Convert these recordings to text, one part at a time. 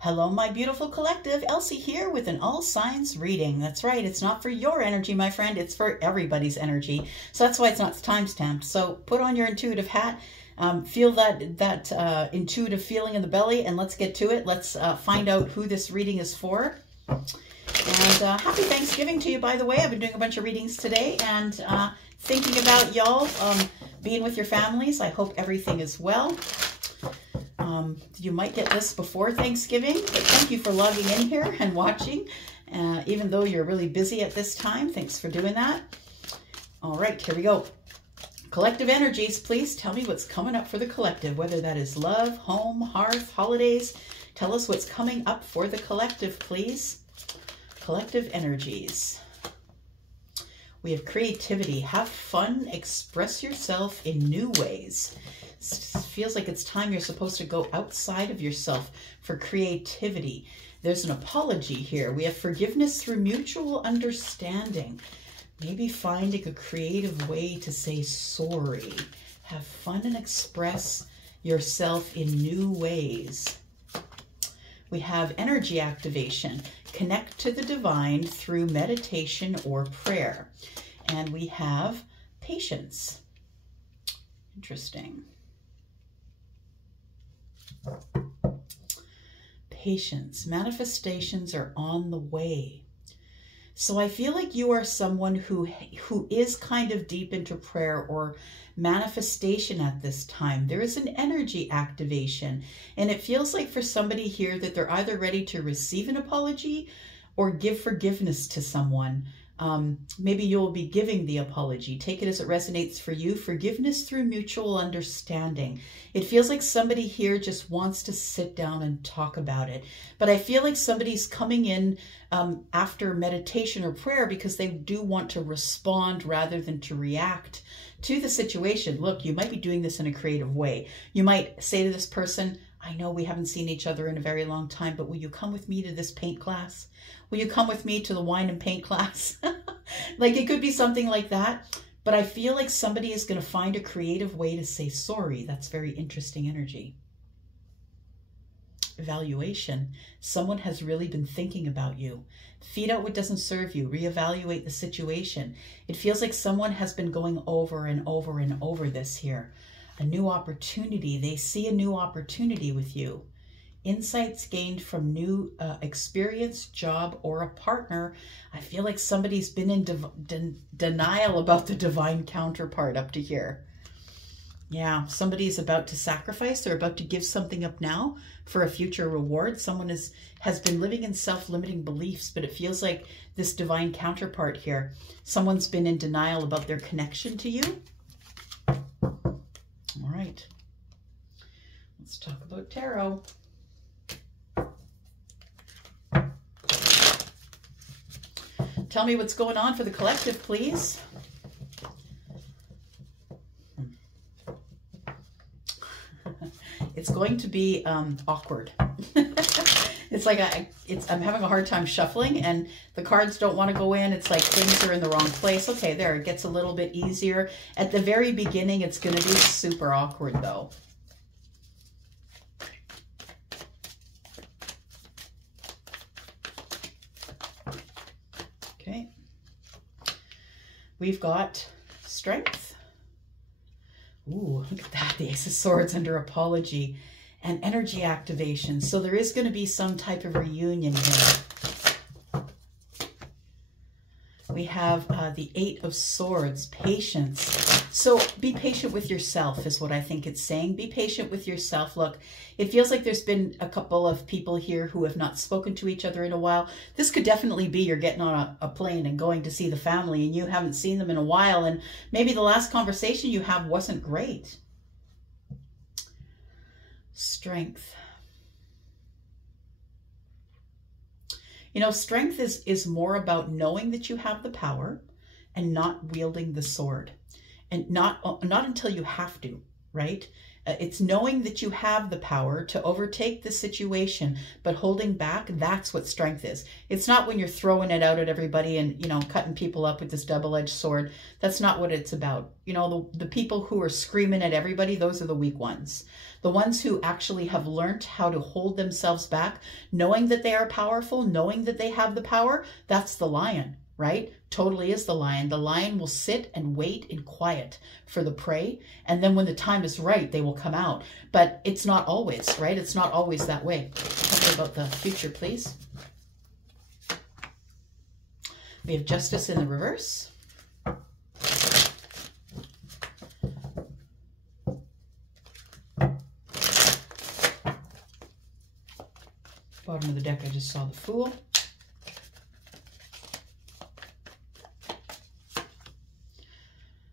Hello, my beautiful collective. Elsie here with an all signs reading. That's right. It's not for your energy, my friend. It's for everybody's energy. So that's why it's not time-stamped. So put on your intuitive hat. Feel that intuitive feeling in the belly, and let's get to it. Let's find out who this reading is for. And happy Thanksgiving to you, by the way. I've been doing a bunch of readings today and thinking about y'all being with your families. I hope everything is well. You might get this before Thanksgiving, but thank you for logging in here and watching. Even though you're really busy at this time, thanks for doing that. All right, here we go. Collective energies, please tell me what's coming up for the collective, whether that is love, home, hearth, holidays. Tell us what's coming up for the collective, please. Collective energies. We have creativity. Have fun. Express yourself in new ways. It feels like it's time you're supposed to go outside of yourself for creativity. There's an apology here. We have forgiveness through mutual understanding. Maybe finding a creative way to say sorry. Have fun and express yourself in new ways. We have energy activation. Connect to the divine through meditation or prayer. And we have patience. Interesting. Patience. Manifestations are on the way. So I feel like you are someone who is kind of deep into prayer or manifestation at this time. There is an energy activation, and it feels like for somebody here that they're either ready to receive an apology or give forgiveness to someone. Maybe you'll be giving the apology. Take it as it resonates for you. Forgiveness through mutual understanding. It feels like somebody here just wants to sit down and talk about it. But I feel like somebody's coming in after meditation or prayer because they do want to respond rather than to react to the situation. Look, you might be doing this in a creative way. You might say to this person, I know we haven't seen each other in a very long time, but will you come with me to this paint class? Will you come with me to the wine and paint class? Like it could be something like that, but I feel like somebody is going to find a creative way to say sorry. That's very interesting energy. Evaluation. Someone has really been thinking about you. Feed out what doesn't serve you. Reevaluate the situation. It feels like someone has been going over and over and over this here. A new opportunity. They see a new opportunity with you. Insights gained from new experience, job, or a partner. I feel like somebody's been in denial about the divine counterpart up to here. Yeah, somebody's about to sacrifice. They're about to give something up now for a future reward. Someone has been living in self-limiting beliefs, but it feels like this divine counterpart here. Someone's been in denial about their connection to you. All right. Let's talk about tarot. Tell me what's going on for the collective, please. It's going to be awkward. It's like I'm having a hard time shuffling and the cards don't want to go in. It's like things are in the wrong place. Okay, there, it gets a little bit easier. At the very beginning, it's going to be super awkward though. Okay. We've got strength. Ooh, look at that. The Ace of Swords under apology and energy activation. So there is going to be some type of reunion here. We have the Eight of Swords, patience. So be patient with yourself is what I think it's saying. Be patient with yourself. Look, it feels like there's been a couple of people here who have not spoken to each other in a while. This could definitely be you're getting on a plane and going to see the family and you haven't seen them in a while. And maybe the last conversation you have wasn't great. Strength. You know, strength is more about knowing that you have the power and not wielding the sword. And not until you have to, right? It's knowing that you have the power to overtake the situation, but holding back, that's what strength is. It's not when you're throwing it out at everybody and, you know, cutting people up with this double-edged sword. That's not what it's about. You know, the people who are screaming at everybody, those are the weak ones. The ones who actually have learned how to hold themselves back, knowing that they are powerful, knowing that they have the power, that's the lion, right? Totally is the lion. The lion will sit and wait in quiet for the prey. And then when the time is right, they will come out. But it's not always, right? It's not always that way. Tell me about the future, please. We have justice in the reverse. Bottom of the deck, I just saw the Fool.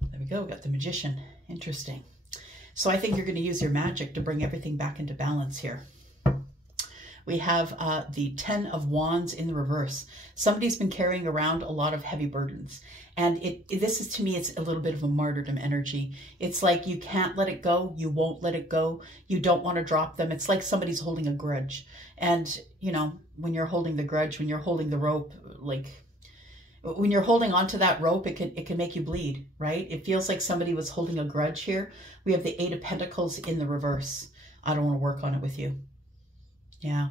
There we go, we got the Magician. Interesting. So I think you're going to use your magic to bring everything back into balance here. We have the 10 of Wands in the reverse. Somebody's been carrying around a lot of heavy burdens. And this is, to me, it's a little bit of a martyrdom energy. It's like you can't let it go. You won't let it go. You don't want to drop them. It's like somebody's holding a grudge. And, you know, when you're holding the grudge, when you're holding the rope, like when you're holding onto that rope, it can make you bleed, right? It feels like somebody was holding a grudge here. We have the 8 of Pentacles in the reverse. I don't want to work on it with you. Yeah.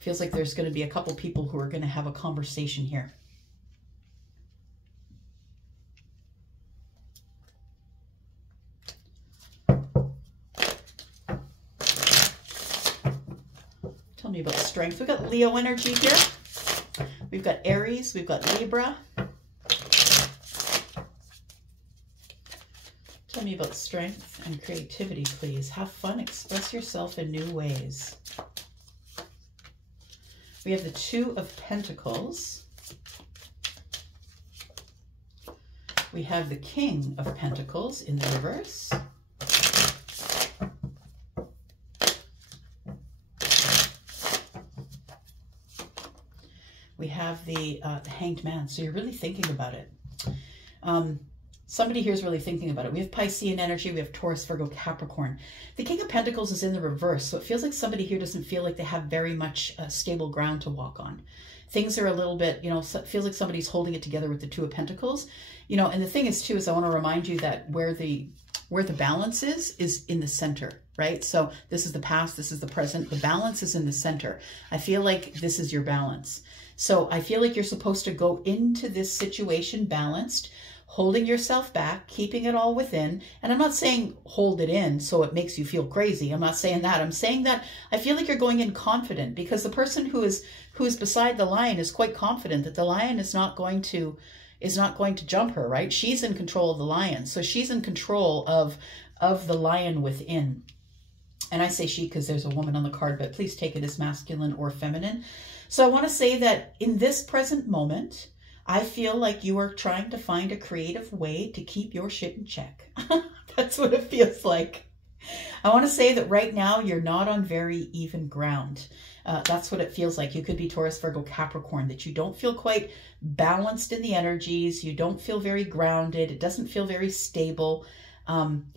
Feels like there's going to be a couple people who are going to have a conversation here. Tell me about strength. We've got Leo energy here. We've got Aries. We've got Libra. Tell me about strength and creativity, please. Have fun. Express yourself in new ways. We have the 2 of Pentacles. We have the King of Pentacles in the reverse. We have the Hanged Man. So you're really thinking about it. Somebody here is really thinking about it. We have Piscean energy. We have Taurus, Virgo, Capricorn. The King of Pentacles is in the reverse. So it feels like somebody here doesn't feel like they have very much stable ground to walk on. Things are a little bit, you know, it feels like somebody's holding it together with the 2 of Pentacles. You know, and the thing is too, is I want to remind you that where the balance is in the center, right? So this is the past, this is the present. The balance is in the center. I feel like this is your balance. So I feel like you're supposed to go into this situation balanced, holding yourself back, keeping it all within. And I'm not saying hold it in so it makes you feel crazy. I'm not saying that. I'm saying that I feel like you're going in confident, because the person who is beside the lion is quite confident that the lion is not going to jump her, right? She's in control of the lion. So she's in control of the lion within. And I say she because there's a woman on the card, but please take it as masculine or feminine. So I want to say that in this present moment, I feel like you are trying to find a creative way to keep your shit in check. That's what it feels like. I want to say that right now you're not on very even ground. That's what it feels like. You could be Taurus, Virgo, Capricorn, that you don't feel quite balanced in the energies. You don't feel very grounded. It doesn't feel very stable.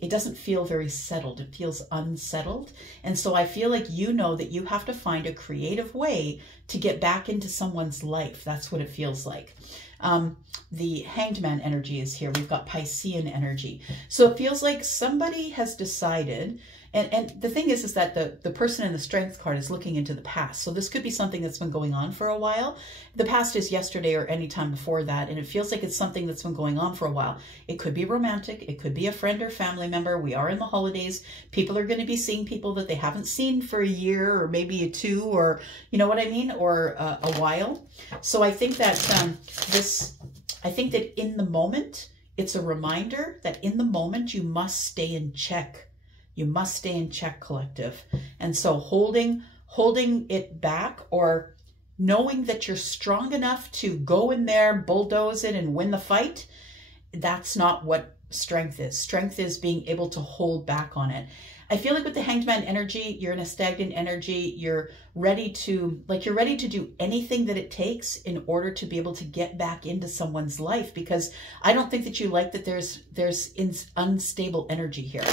It doesn't feel very settled. It feels unsettled. And so I feel like you know that you have to find a creative way to get back into someone's life. That's what it feels like. The Hanged Man energy is here. We've got Piscean energy. So it feels like somebody has decided, and the thing is that the person in the Strength card is looking into the past. So this could be something that's been going on for a while. The past is yesterday or any time before that, and it feels like it's something that's been going on for a while. It could be romantic. It could be a friend or family member. We are in the holidays. People are going to be seeing people that they haven't seen for a year or maybe 2, or you know what I mean, or a while. So I think that I think that in the moment, it's a reminder that in the moment you must stay in check. You must stay in check, collective. And so holding it back, or knowing that you're strong enough to go in there, bulldoze it, and win the fight, that's not what strength is. Strength is being able to hold back on it. I feel like with the Hanged Man energy, you're in a stagnant energy. You're ready to do anything that it takes in order to be able to get back into someone's life, because I don't think that you like that there's unstable energy here.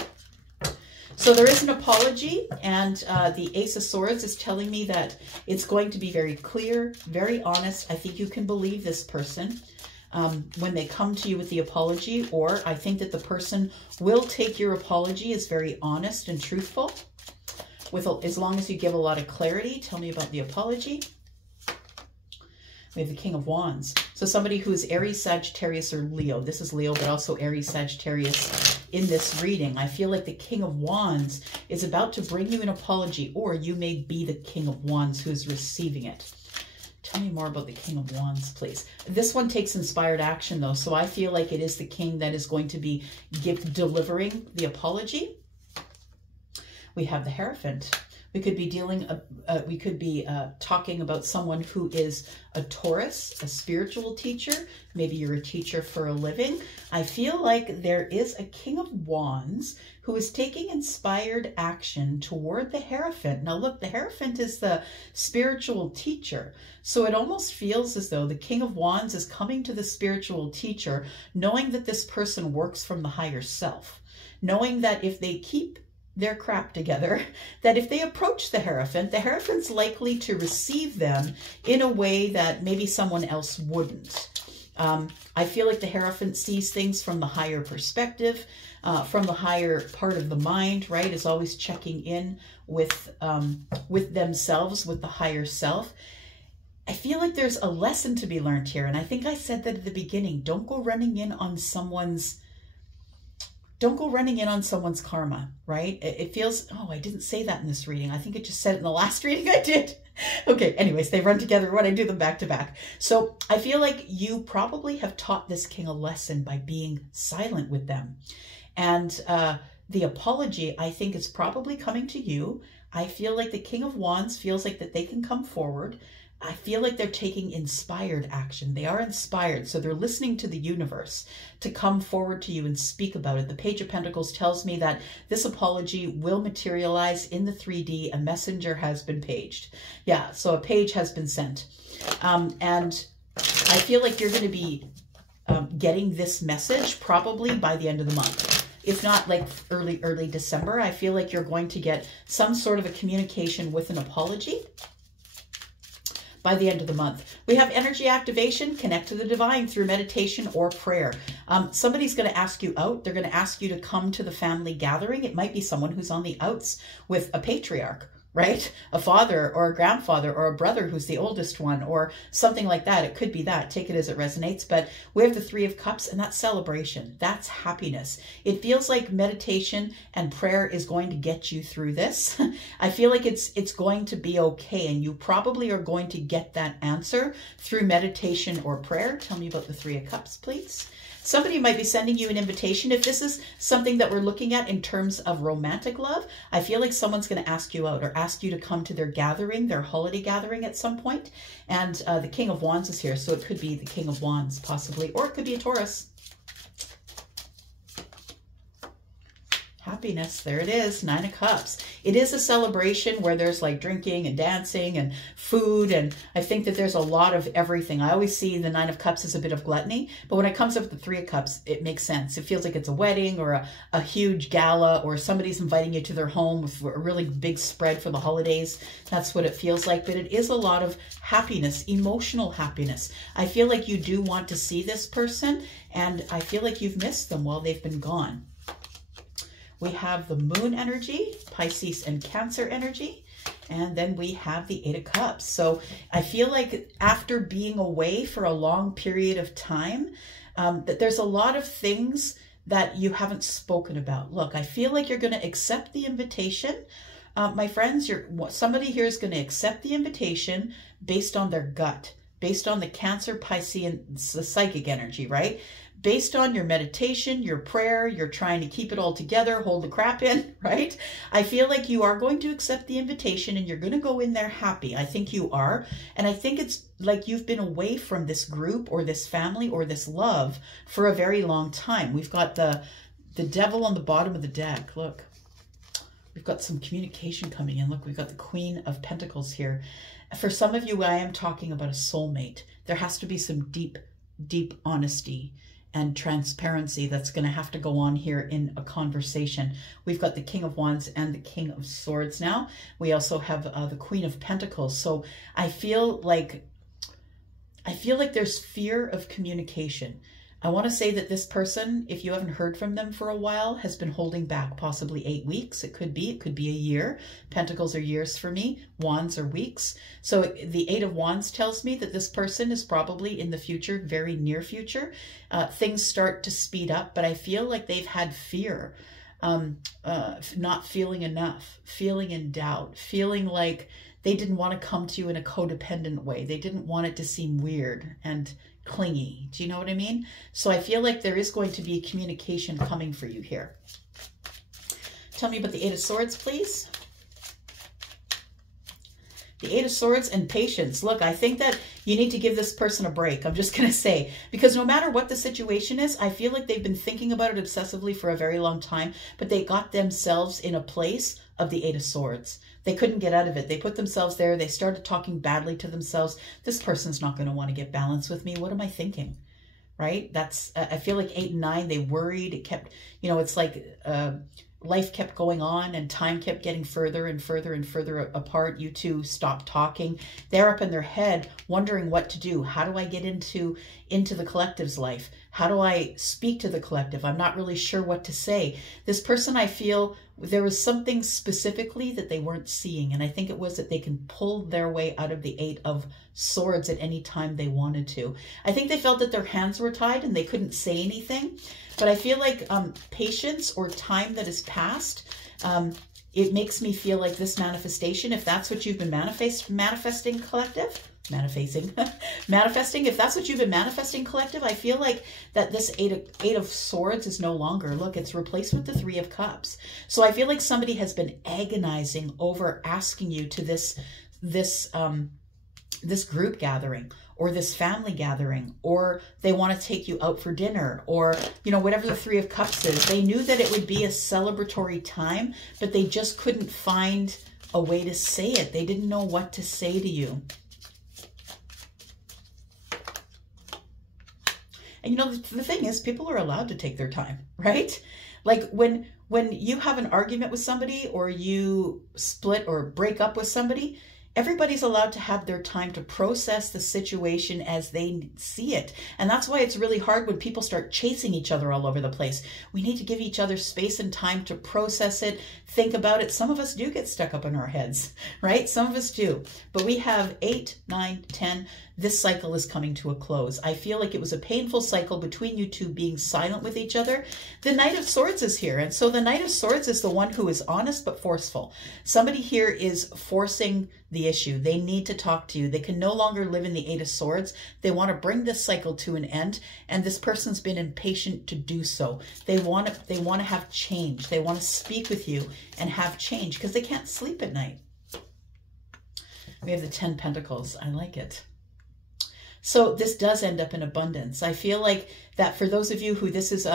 So there is an apology, and the Ace of Swords is telling me that it's going to be very clear, very honest. I think you can believe this person when they come to you with the apology, or I think that the person will take your apology as very honest and truthful, as long as you give a lot of clarity. Tell me about the apology. We have the King of Wands. So somebody who's Aries, Sagittarius, or Leo. This is Leo, but also Aries, Sagittarius in this reading. I feel like the King of Wands is about to bring you an apology, or you may be the King of Wands who's receiving it. Tell me more about the King of Wands, please. This one takes inspired action, though, so I feel like it is the king that is going to be delivering the apology. We have the Hierophant. We could be talking about someone who is a Taurus, a spiritual teacher. Maybe you're a teacher for a living. I feel like there is a King of Wands who is taking inspired action toward the Hierophant. Now look, the Hierophant is the spiritual teacher. So it almost feels as though the King of Wands is coming to the spiritual teacher, knowing that this person works from the higher self, knowing that if they keep their crap together, that if they approach the Hierophant's likely to receive them in a way that maybe someone else wouldn't. I feel like the Hierophant sees things from the higher perspective, from the higher part of the mind, right? Is always checking in with themselves, with the higher self. I feel like there's a lesson to be learned here. And I think I said that at the beginning. Don't go running in on someone's karma, right? It feels, oh, I didn't say that in this reading. I think I just said it in the last reading I did. Okay, anyways, they run together when I do them back to back. So I feel like you probably have taught this king a lesson by being silent with them. And the apology, I think, is probably coming to you. I feel like the King of Wands feels like that they can come forward. I feel like they're taking inspired action. They are inspired, so they're listening to the universe to come forward to you and speak about it. The Page of Pentacles tells me that this apology will materialize in the 3D. A messenger has been paged. Yeah, so a page has been sent. And I feel like you're going to be getting this message probably by the end of the month. If not like early December, I feel like you're going to get some sort of a communication with an apology by the end of the month. We have energy activation, connect to the divine through meditation or prayer. Somebody's going to ask you out. They're going to ask you to come to the family gathering. It might be someone who's on the outs with a patriarch, right? A father or a grandfather or a brother who's the oldest one or something like that. It could be that. Take it as it resonates. But we have the Three of Cups, and that's celebration. That's happiness. It feels like meditation and prayer is going to get you through this. I feel like it's going to be okay, and you probably are going to get that answer through meditation or prayer. Tell me about the Three of Cups, please. Somebody might be sending you an invitation. If this is something that we're looking at in terms of romantic love, I feel like someone's going to ask you out or ask you to come to their gathering, their holiday gathering at some point. And the King of Wands is here, so it could be the King of Wands possibly, or it could be a Taurus. Happiness, there it is, Nine of Cups. It is a celebration where there's like drinking and dancing and food, and I think that there's a lot of everything. I always see the Nine of Cups as a bit of gluttony, but when it comes up with the Three of Cups, it makes sense. It feels like it's a wedding or a huge gala, or somebody's inviting you to their home with a really big spread for the holidays. That's what it feels like, but it is a lot of happiness, emotional happiness. I feel like you do want to see this person, and I feel like you've missed them while they've been gone. We have the Moon energy, Pisces and Cancer energy, and then we have the Eight of Cups. So I feel like after being away for a long period of time, that there's a lot of things that you haven't spoken about. Look, I feel like you're going to accept the invitation. My friends, somebody here is going to accept the invitation based on their gut, based on the Cancer, Pisces, and the psychic energy, right? Based on your meditation, your prayer, you're trying to keep it all together, hold the crap in, right? I feel like you are going to accept the invitation and you're going to go in there happy. I think you are. And I think it's like you've been away from this group or this family or this love for a very long time. We've got the Devil on the bottom of the deck. Look, we've got some communication coming in. Look, we've got the Queen of Pentacles here. For some of you, I am talking about a soulmate. There has to be some deep honesty and transparency that's going to have to go on here in a conversation. We've got the King of Wands and the King of Swords now. We also have the Queen of Pentacles. So I feel like there's fear of communication. I want to say that this person, if you haven't heard from them for a while, has been holding back, possibly 8 weeks. It could be a year. Pentacles are years for me. Wands are weeks. So the 8 of Wands tells me that this person is probably in the future, very near future. Things start to speed up, but I feel like they've had fear, not feeling enough, feeling in doubt, feeling like they didn't want to come to you in a codependent way. They didn't want it to seem weird and clingy. Do you know what I mean? So I feel like there is going to be communication coming for you here. Tell me about the 8 of Swords, please. The 8 of Swords and patience. Look, I think that you need to give this person a break. I'm just going to say, because no matter what the situation is, I feel like they've been thinking about it obsessively for a very long time, but they got themselves in a place of the 8 of Swords. They couldn't get out of it. They put themselves there. They started talking badly to themselves. This person's not going to want to get balanced with me. What am I thinking? Right? That's, I feel like 8 and 9, they worried. It kept, you know, it's like life kept going on and time kept getting further and further and further apart. You two stopped talking. They're up in their head wondering what to do. How do I get into the collective's life? How do I speak to the collective? I'm not really sure what to say. This person, I feel there was something specifically that they weren't seeing. And I think it was that they can pull their way out of the 8 of Swords at any time they wanted to. I think they felt that their hands were tied and they couldn't say anything. But I feel like patience or time that has passed, it makes me feel like this manifestation, if that's what you've been manifesting, collective, manifesting, if that's what you've been manifesting, collective, I feel like that this 8 of Swords is no longer, look, it's replaced with the 3 of Cups. So I feel like somebody has been agonizing over asking you to this group gathering or this family gathering, or they want to take you out for dinner, or, you know, whatever the 3 of Cups is. They knew that it would be a celebratory time, but they just couldn't find a way to say it. They didn't know what to say to you. And you know, the thing is, people are allowed to take their time, right? Like when you have an argument with somebody or you split or break up with somebody, everybody's allowed to have their time to process the situation as they see it. And that's why it's really hard when people start chasing each other all over the place. We need to give each other space and time to process it, think about it. Some of us do get stuck up in our heads, right? Some of us do. But we have 8, 9, 10. This cycle is coming to a close. I feel like it was a painful cycle between you two being silent with each other. The Knight of Swords is here. And so the Knight of Swords is the one who is honest but forceful. Somebody here is forcing the issue. They need to talk to you. They can no longer live in the 8 of Swords. They want to bring this cycle to an end, and this person's been impatient to do so. They want to have change. They want to speak with you and have change because they can't sleep at night. We have the 10 Pentacles. I like it. So this does end up in abundance. I feel like that for those of you who this is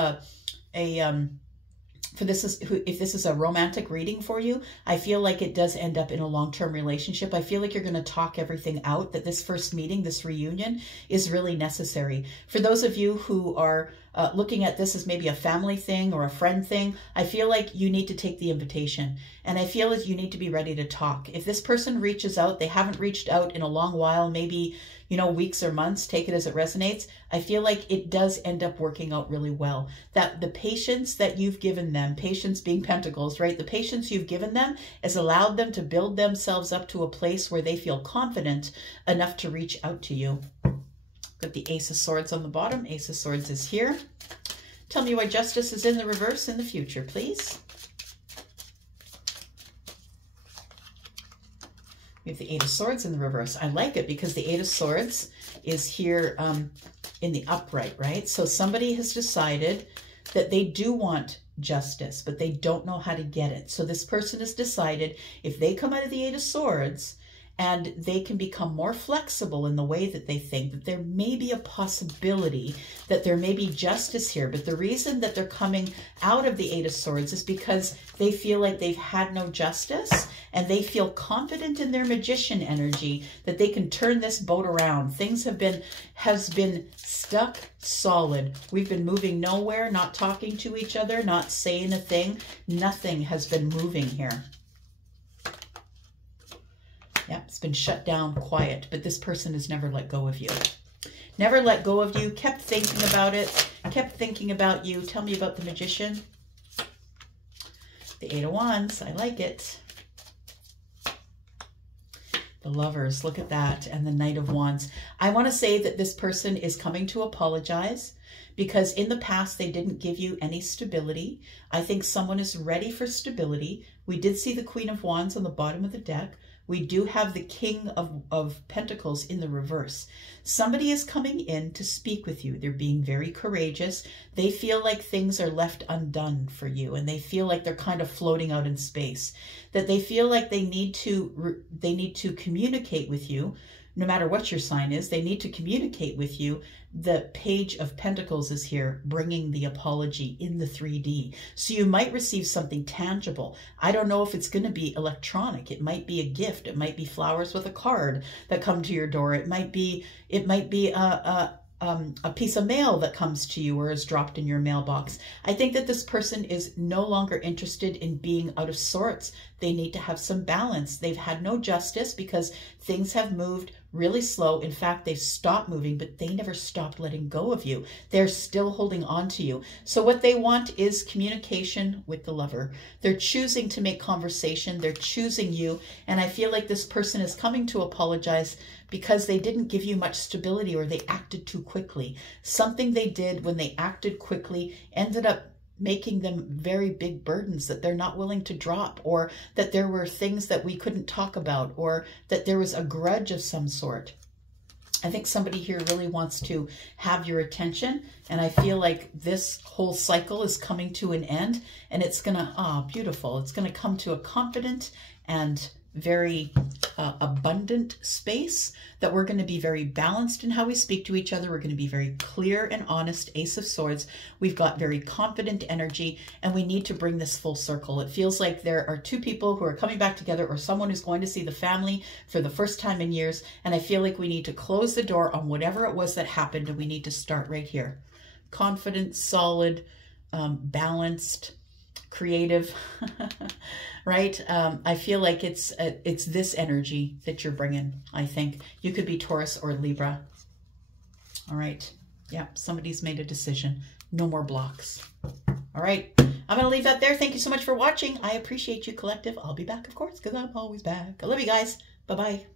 if this is a romantic reading for you, I feel like it does end up in a long-term relationship. I feel like you're going to talk everything out, that this first meeting, this reunion is really necessary. For those of you who are looking at this as maybe a family thing or a friend thing, I feel like you need to take the invitation. And I feel that you need to be ready to talk. If this person reaches out, they haven't reached out in a long while, maybe, you know, weeks or months, take it as it resonates. I feel like it does end up working out really well. That the patience that you've given them, patience being Pentacles, right? The patience you've given them has allowed them to build themselves up to a place where they feel confident enough to reach out to you. Got the Ace of Swords on the bottom. Ace of Swords is here. Tell me why justice is in the reverse in the future, please. We have the 8 of Swords in the reverse. I like it because the 8 of Swords is here in the upright, right? So somebody has decided that they do want justice, but they don't know how to get it. So this person has decided if they come out of the 8 of Swords and they can become more flexible in the way that they think, that there may be a possibility that there may be justice here. But the reason that they're coming out of the Eight of Swords is because they feel like they've had no justice, and they feel confident in their magician energy that they can turn this boat around. Things has been stuck solid. We've been moving nowhere, not talking to each other, not saying a thing. Nothing has been moving here. Yep, it's been shut down, quiet, but this person has never let go of you. Never let go of you, kept thinking about it, kept thinking about you. Tell me about the Magician. The Eight of Wands, I like it. The Lovers, look at that, and the Knight of Wands. I want to say that this person is coming to apologize because in the past they didn't give you any stability. I think someone is ready for stability. We did see the Queen of Wands on the bottom of the deck. We do have the King of Pentacles in the reverse. Somebody is coming in to speak with you. They're being very courageous. They feel like things are left undone for you, and they feel like they're kind of floating out in space. That they feel like they need to communicate with you, no matter what your sign is. They need to communicate with you. The Page of Pentacles is here, bringing the apology in the 3D. So you might receive something tangible. I don't know if it's going to be electronic. It might be a gift. It might be flowers with a card that come to your door. It might be a piece of mail that comes to you or is dropped in your mailbox. I think that this person is no longer interested in being out of sorts. They need to have some balance. They've had no justice because things have moved really slow. In fact, they've stopped moving, but they never stopped letting go of you. They're still holding on to you. So what they want is communication with the Lover. They're choosing to make conversation. They're choosing you. And I feel like this person is coming to apologize because they didn't give you much stability, or they acted too quickly. Something they did when they acted quickly ended up making them very big burdens that they're not willing to drop, or that there were things that we couldn't talk about, or that there was a grudge of some sort. I think somebody here really wants to have your attention, and I feel like this whole cycle is coming to an end, and it's gonna, beautiful. It's gonna come to a confident and very abundant space, that we're going to be very balanced in how we speak to each other. We're going to be very clear and honest. Ace of Swords. We've got very confident energy, and we need to bring this full circle. It feels like there are two people who are coming back together, or someone who's going to see the family for the first time in years. And I feel like we need to close the door on whatever it was that happened, and we need to start right here. Confident, solid, balanced, creative, right? I feel like it's this energy that you're bringing. I think you could be Taurus or Libra. All right. Yeah, somebody's made a decision. No more blocks. All right. I'm going to leave that there. Thank you so much for watching. I appreciate you, collective. I'll be back, of course, because I'm always back. I love you guys. Bye-bye.